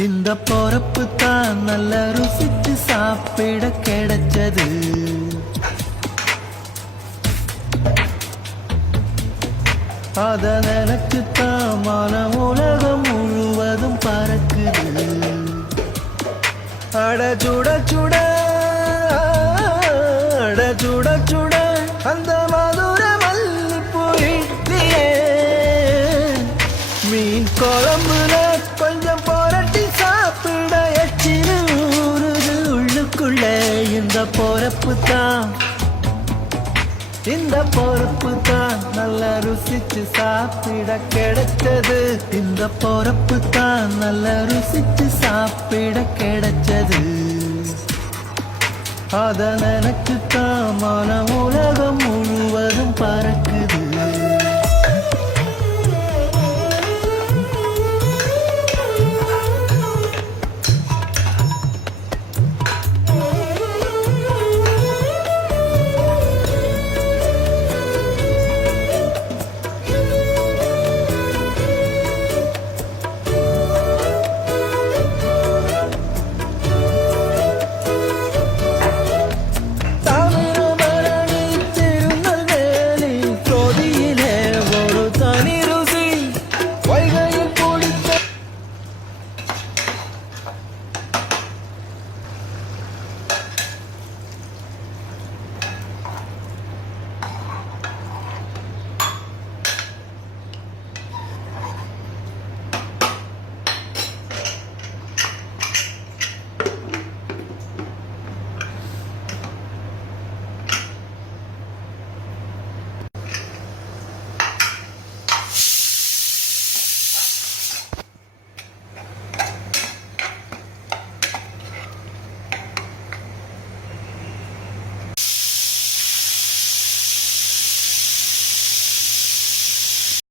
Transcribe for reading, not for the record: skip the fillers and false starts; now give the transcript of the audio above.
இந்த பொறப்பு தான் நல்ல ருசிச்சு சாப்பிட கிடைச்சது. அத நினைச்சுத்தான் மனம் உலகம் முழுவதும் பறக்குது. அட சுட சுட அட சுட சுட அந்த மதுர மல்லிப்பூ இட்லியே மீன் குழம்புல கொஞ்சம் புரட்டி சாப்பிட எச்சிறு ஊறுது உள்ளுக்குள்ள. இந்த பொறப்பு தான் இந்த பொறப்பு தான் நல்ல ருசிச்சு சாப்பிட கிடைச்சது. இந்த பொறப்பு தான் நல்ல ருசிச்சு சாப்பிட கிடைச்சது. அத நினைச்சுத்தான் மனம் உலகம் முழுவதும் பறக்குது.